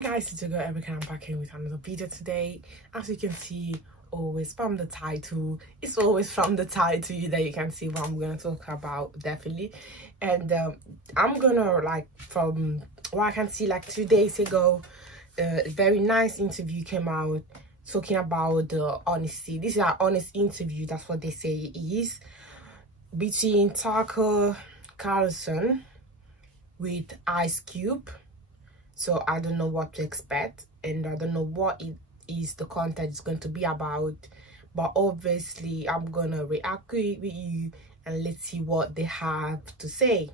Guys, it's your girl Erica. I'm back here with another video today. As you can see, always from the title, it's always from the title that you can see what I'm gonna talk about, definitely. And I'm gonna, from what I can see, 2 days ago, a very nice interview came out talking about the honesty. This is an honest interview, that's what they say it is, between Tucker Carlson with Ice Cube. So I don't know what to expect, and I don't know what it is the content is going to be about. But obviously, I'm going to react with you and let's see what they have to say.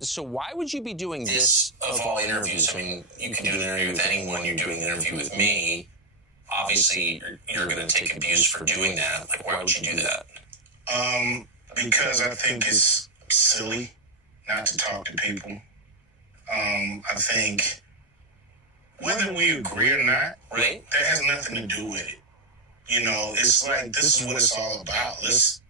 So why would you be doing this of all interviews? I mean, you can do an interview with anyone. You're doing an interview with me. Obviously, you're going to take abuse for doing that. Like, why would you do that? Because I think it's silly not to talk to people. I think whether we agree or not, right, that has nothing to do with it. You know, it's like, this is what it's all about. Let's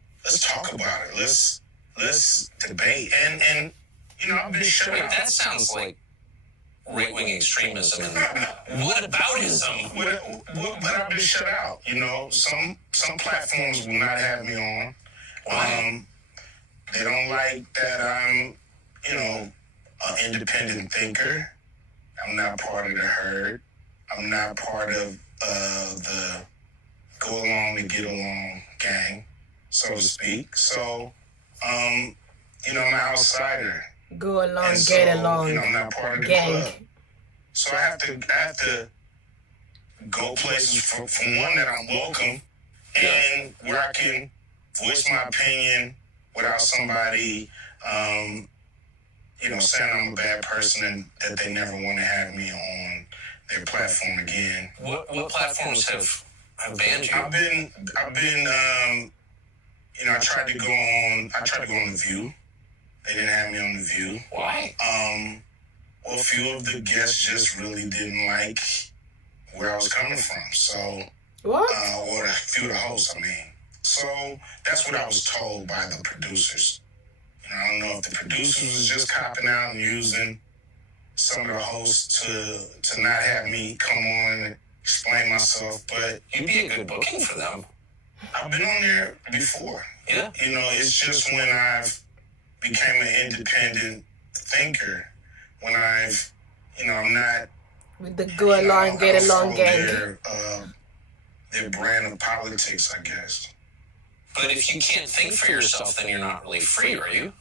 talk about it. Let's debate. And you know, I've been shut out. That sounds like right-wing extremism and whataboutism. But I've been shut out. You know, some platforms will not have me on. They don't like that I'm, you know, an independent thinker. I'm not part of the herd. I'm not part of the go along to get along gang, so to speak. So, you know, I'm an outsider. Go along, get along. You know, I'm not part of the gang club. So I have to go places for one, that I'm welcome, and where I can voice my opinion without somebody, you know, saying I'm a bad person and that they never want to have me on their platform again. What platforms have banned you? I've been, you know, I tried to go on The View. They didn't have me on The View. Why? Well, a few of the guests just really didn't like where I was coming from. So, what? Or a few of the hosts, I mean. So that's what I was told by the producers. I don't know if the producers was just copping out and using some of the hosts to not have me come on and explain myself, but you'd be a good booking for them. I've been on there before. Yeah. You know, it's just when I've became an independent thinker, when I've, you know, I'm not with the go along, get along gang. Their brand of politics, I guess. But if you can't think for yourself, then you're not really free, are you?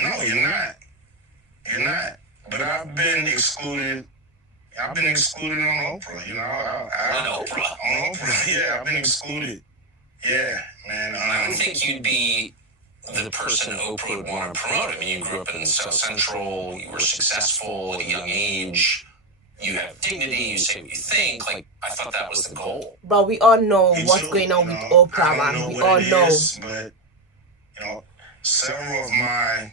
No, you're not. You're not. But I've been excluded. I've been excluded on Oprah, you know. On Oprah? On Oprah, yeah. I've been excluded. Yeah, man. I don't think you'd be the person Oprah would want to promote. I mean, you grew up in South Central. You were successful at a young age. You have dignity. You say what you think. Like, I thought that was the goal. But we all know what's going on with Oprah, man. We all know. But, you know, several of my...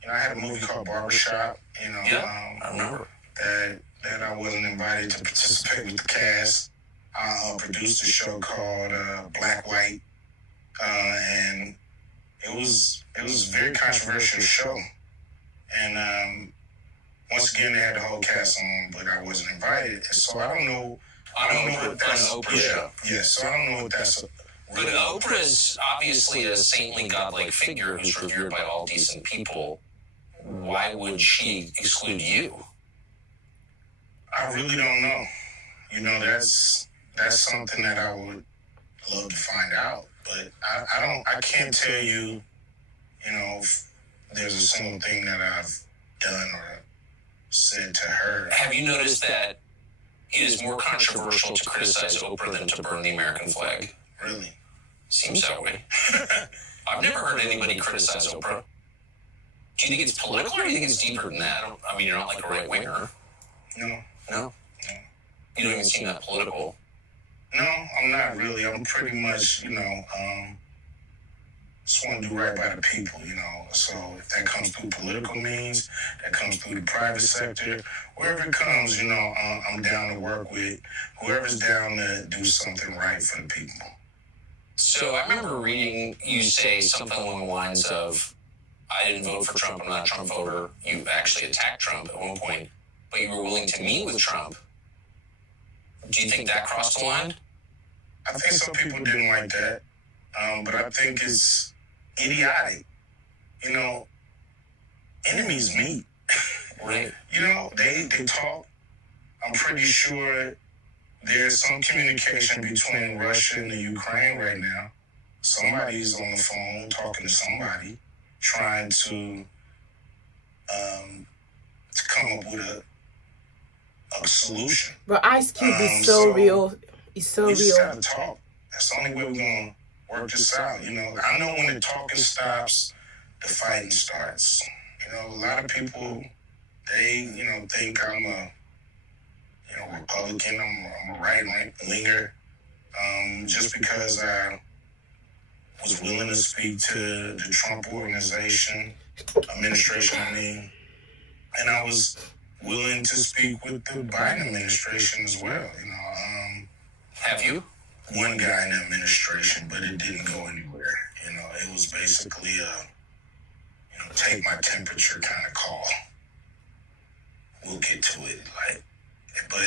You know, I had a movie called Barbershop, you know, I remember. That I wasn't invited to participate with the cast. I produced a show called Black White, and it was a very controversial show. And once again, they had the whole cast on, but I wasn't invited. And so I don't know what that's. Oprah show. Yeah, so I don't know what that's. But Oprah is obviously a saintly, godlike figure who's revered by all decent people. Why would she exclude you? I really don't know. You know, that's something that I would love to find out. But I can't tell you, you know, if there's a single thing that I've done or said to her. Have you noticed that it is more controversial to criticize Oprah than to burn the American flag? Really? Seems that way. I've never heard anybody criticize Oprah. Do you think it's political, or do you think it's deeper than that? I mean, you're not like a right-winger. No. You don't even seem that political. No, I'm not really. I'm pretty much, you know, just want to do right by the people, you know. So if that comes through political means, that comes through the private sector, wherever it comes, you know, I'm down to work with whoever's down to do something right for the people. So I remember reading you say something along the lines of, I didn't vote for Trump, I'm not a Trump voter. You actually attacked Trump at one point. but you were willing to meet with Trump. Do you think that crossed the line? I think some people didn't like that, but I think it's idiotic. You know, enemies meet. Right. You know, they talk. I'm pretty sure there's some communication between Russia and the Ukraine right now. Somebody's on the phone talking to somebody, trying to come up with a solution. But Ice Cube is so real. It's so we real. just gotta talk. That's the only way we're gonna work this out. You know, I know when the talking stops, the fighting starts. You know, a lot of people, they, think I'm a, Republican. I'm a right-winger. Just because I was willing to speak to the Trump administration, and I was willing to speak with the Biden administration as well. Have you? One guy in the administration, but it didn't go anywhere. It was basically a, take my temperature kind of call. We'll get to it, but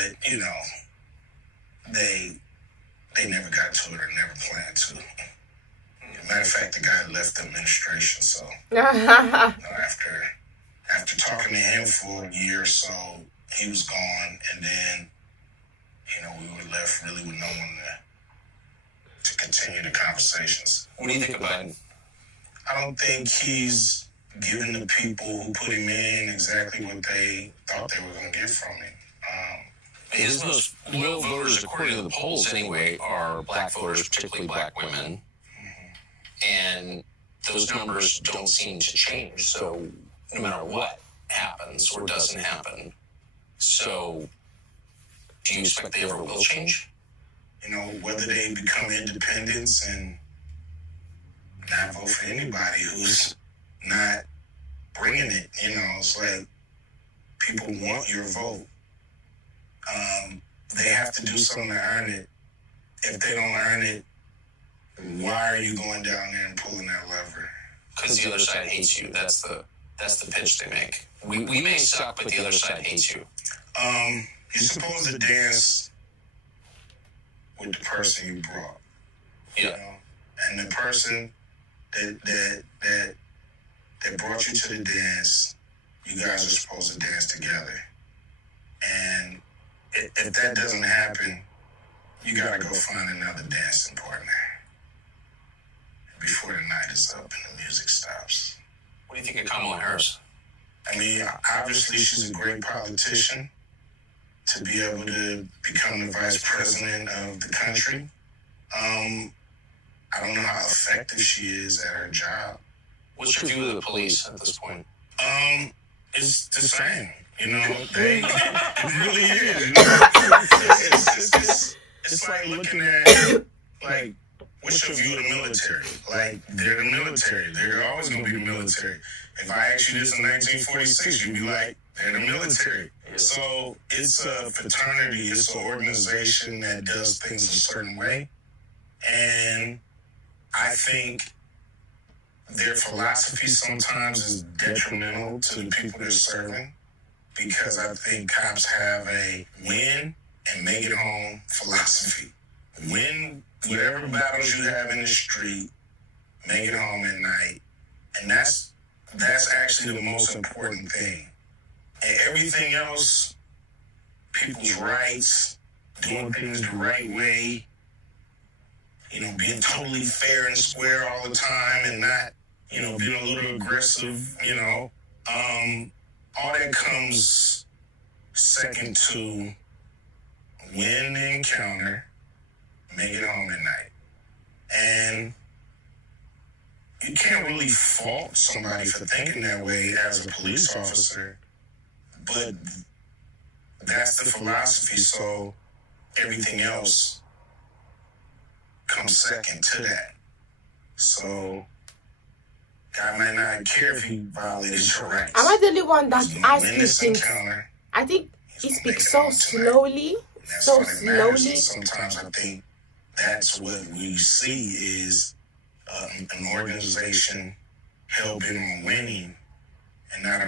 they never got to it or never planned to. Matter of fact, the guy left the administration, so after talking to him for a year or so, he was gone, and then we were left really with no one to continue the conversations. What do you think of Biden? I don't think he's giving the people who put him in exactly what they thought they were going to get from him. His most loyal voters, according to the polls anyway, are black voters, particularly black women. And those numbers don't seem to change. So no matter what happens or doesn't happen. So do you expect they ever will change? Whether they become independents and not vote for anybody who's not bringing it. It's like people want your vote. They have to do something to earn it. If they don't earn it, why are you going down there and pulling that lever? Because the other side hates you. That's the pitch they make. We may suck, but the other side hates you. You're supposed to dance with the person you brought. Yeah. And the person that brought you to the dance, you guys are supposed to dance together. And if that doesn't happen, you gotta go find another dancing partner before the night is up and the music stops. What do you think of Kamala Harris? Obviously she's a great politician to be able to become the vice president of the country. I don't know how effective she is at her job. What's your view of the police at this point? It's the same. They it really is. It's like looking at what's your view of the military? They're the military. They're always gonna be the military. If I asked you this in 1946, you'd be like, they're the military. So it's a fraternity. It's an organization that does things a certain way, and I think their philosophy sometimes is detrimental to the people they're serving, because I think cops have a win and make it home philosophy. Win whatever battles you have in the street, make it home at night. And that's actually the most important thing. And everything else, people's rights, doing things the right way, being totally fair and square all the time and not, being a little aggressive, all that comes second to win the encounter, make it home at night. And you can't really fault somebody for thinking that way as a police officer, but that's the philosophy, so everything else comes second to that. So guy might not care if he violated your rights. Am I the only one that I speak? Encounter, I think he speaks so slowly, so slowly. Sometimes I think that's what we see is an organization hell-bent on winning, and not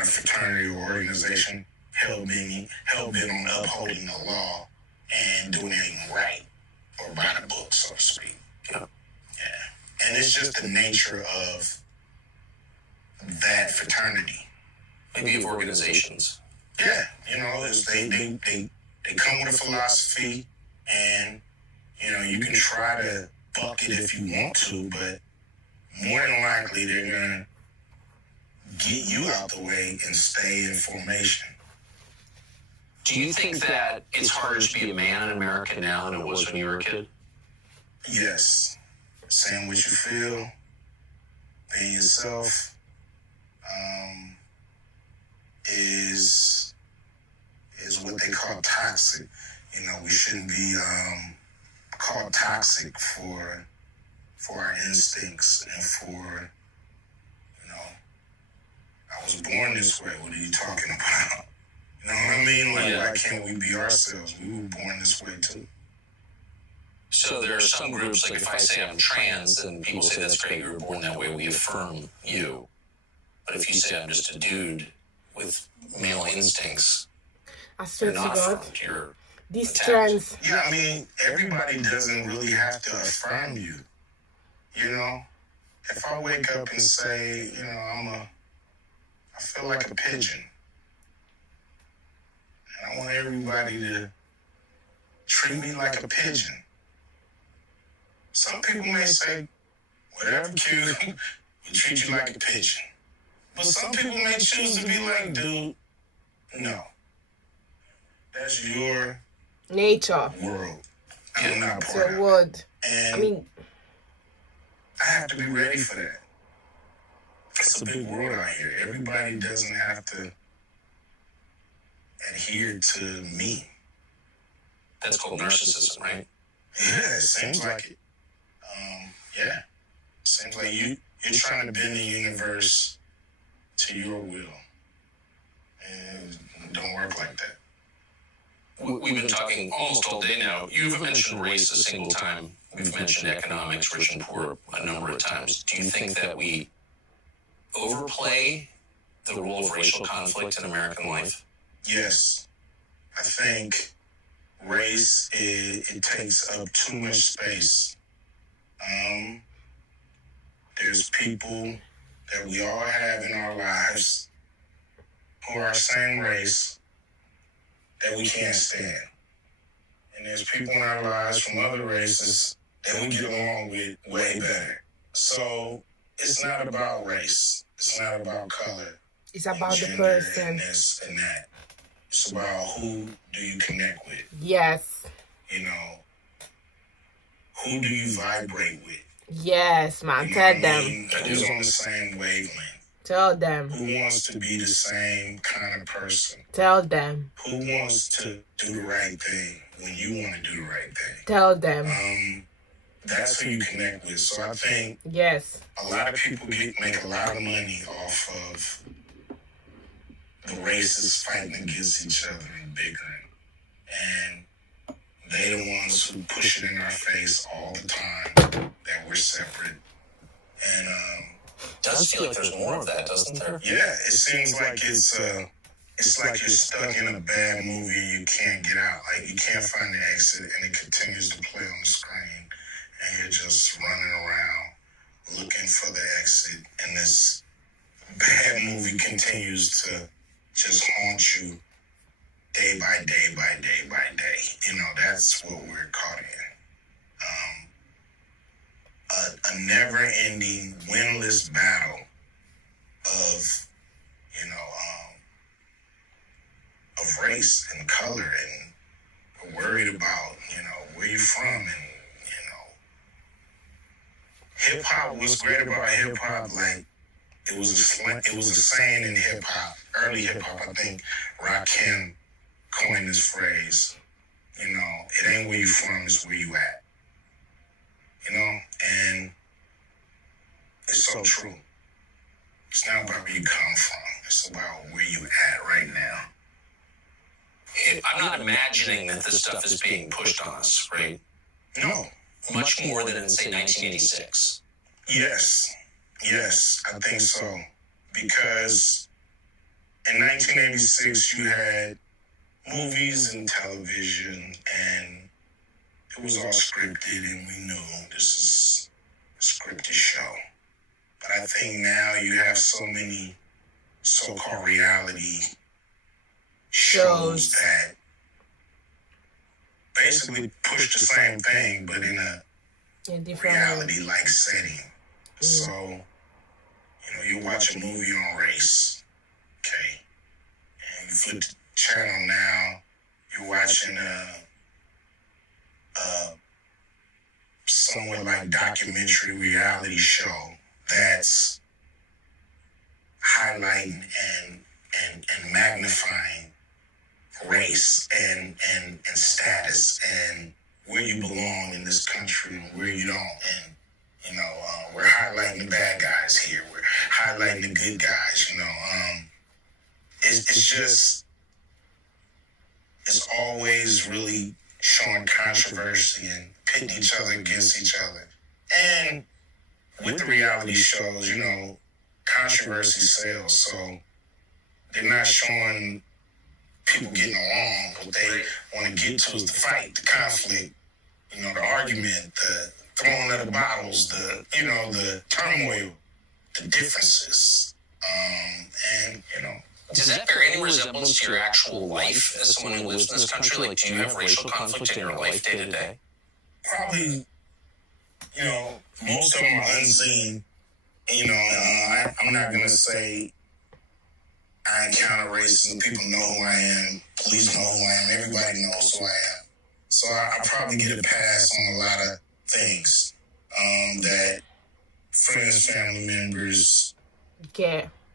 a fraternity or organization hell-bent on upholding the law and doing everything right, or by the book, so to speak. Yeah. Yeah. And it's just the nature of that fraternity. Maybe of organizations. Yeah, you know, they come with a philosophy, and you know, you can try to buck it if you want to, but more than likely they're gonna get you out the way and stay in formation. Do you think that it's harder to be a man in America now than it was when you were a kid? Yes. Saying what you feel, being yourself, is what they call toxic. You know, we shouldn't be called toxic for our instincts and for, you know, I was born this way. What are you talking about? You know what I mean? Like, why can't we be ourselves? We were born this way too. So there are some groups, like if I say I'm trans, and people say that's great, you were born that way, we affirm you. But if you say I'm just a dude with male instincts, I swear to you're not God, affirmed, you're these attacked. trends. Yeah, I mean, everybody doesn't really have to affirm you. You know? If I wake up and say, you know, I feel like a pigeon. And I want everybody to treat me like a pigeon. Some people may say, whatever, cute, we treat you like a pigeon. But some people may choose to be like, dude, no. That's your Nature. world. I'm not It's part of your it. word. And I mean, I have to be ready for that. It's a big world out here. Everybody doesn't have to adhere to me. That's called narcissism, right? Yeah, it seems like it. Yeah. Seems like you're trying to bend the universe to your will. And it don't work like that. We've been talking almost all day now. You haven't mentioned race a single time. We've mentioned economics, rich and poor, a number of times. Do you think that we overplay the role of racial conflict in American life? Yes. I think race, it takes up too much space. There's people that we all have in our lives who are our same race that we can't stand. And there's people in our lives from other races that we get along with way better. So it's not about race. It's not about color. it's about the gender person. and this and that. It's about who do you connect with. Yes. You know, who do you vibrate with? Yes, man. You know Tell what I them. mean? Who's on the same wavelength? Tell them. Who wants to be the same kind of person? Tell them. Who wants to do the right thing when you want to do the right thing? Tell them. That's who you connect with. So I think Yes. a lot of people make a lot of money off of the races fighting against each other and bickering. And they the ones who push it in our face all the time that we're separate. And It does feel like there's more of that, doesn't there? yeah, it seems like it's like you're stuck in a bad movie and you can't get out. Like you can't find the exit and it continues to play on the screen and you're just running around looking for the exit, and this bad movie continues to just haunt you day by day by day by day. You know, that's what we're caught in. A never-ending, winless battle of, you know, of race and color, and we're worried about, you know, where you from, and, you know, hip-hop, what's great about hip-hop, like, it was a saying in hip-hop, early hip-hop, I think Rakim coined this phrase, you know, it ain't where you from, it's where you at. You know, and it's so true. It's not about where you come from. It's about where you at right now. I'm not imagining that this stuff is being pushed on us, right? No. Much more than in, say, 1986. Yes, I think so. Because in 1986, you had movies and television, and it was all scripted, and we knew this is a scripted show. But I think now you have so many so-called reality shows that basically push the same thing, but in a reality-like setting. So, you watch a movie on race, okay, and you flip the channel now, you're watching a somewhat like documentary reality show that's highlighting and magnifying race and status and where you belong in this country and where you don't. And, we're highlighting the bad guys here. We're highlighting the good guys, It's always really showing controversy and pitting each other against each other. And with the reality shows, controversy sells. So they're not showing people getting along. What they want to get to is the fight, the conflict, the argument, the throwing of the bottles, the turmoil, the differences. Does that bear any resemblance to your actual life as someone who lives in this country? Like, do you have racial conflict in your life day to day? Probably, most of them are unseen. I'm not going to say I encounter racism. People know who I am. Police know who I am. Everybody knows who I am. So I probably get a pass on a lot of things that friends, family members,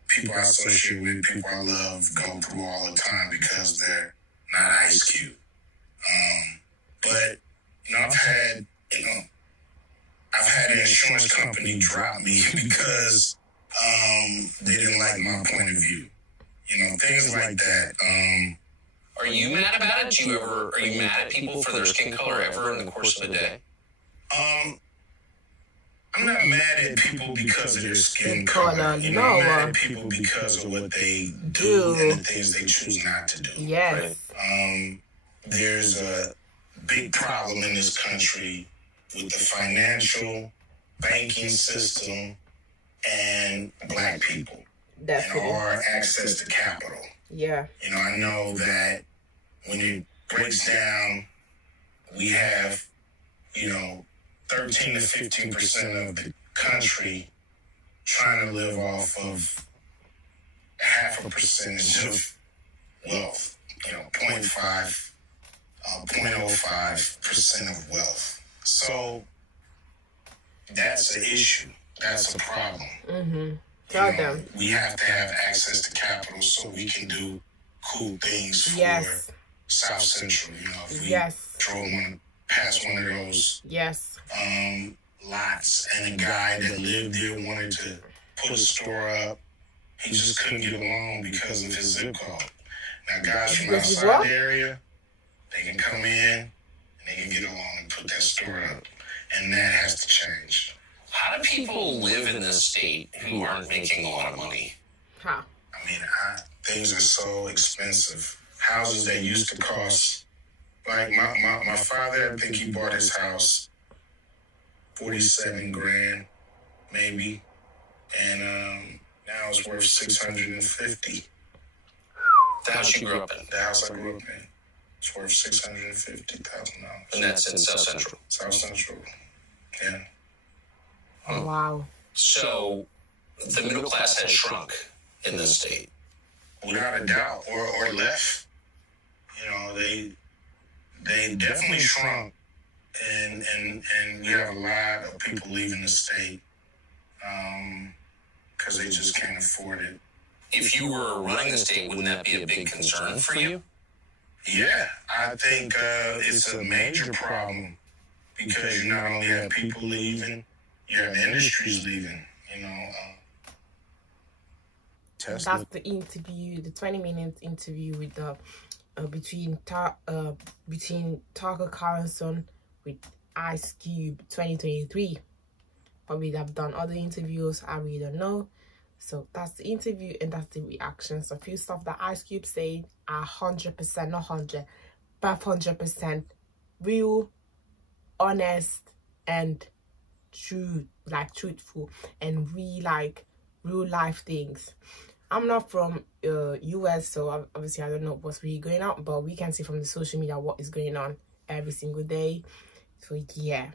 people I associate with, people I love go through all the time because they're not Ice Cube. But I've had an insurance company drop me because they didn't like my point of view. Things like that. Are you mad about it? Are you mad at people for their skin color ever in the course of a day? I'm not mad at people because of their skin color. I'm mad at people because of what they do and the things they choose not to do. Yes. Right? There's a big problem in this country with the financial banking system and black people. Definitely. And our access to capital. Yeah. I know that when it breaks down, we have, 13 to 15% of the country trying to live off of half a percentage of wealth, 0.05% of wealth. So that's an issue. That's a problem. Mm-hmm. We have to have access to capital so we can do cool things for South Central. If we drove past one of those lots and a guy that lived there wanted to put a store up, he just couldn't get along because of his zip code. Now, guys from outside the area, they can come in and they can get along and put that store up, and that has to change. How do people live in this state who aren't making a lot of money? How? Things are so expensive. Houses that used to cost, like my father, I think he bought his house $47,000, maybe, and now it's worth $650,000. The house you grew up in? The house I grew up in. It's worth $650,000. And that's in South Central? South Central, yeah. Oh, wow. So the middle class has shrunk in this state. Without a doubt, or left. They definitely shrunk, and we have a lot of people leaving the state because they just can't afford it. If you were running the state, wouldn't that be a big concern for you? Yeah, I think it's a major problem because you not only have people leaving, you have industries leaving, That's the interview, the 20-minute interview with between Tucker Carlson with Ice Cube 2023. Probably have done other interviews, I really don't know. So that's the interview and that's the reaction. So a few stuff that Ice Cube said are 100%, not 100, but 100% real, honest, and true, like truthful, and real life things. I'm not from US, so obviously I don't know what's really going on, but we can see from the social media what is going on every single day. So yeah.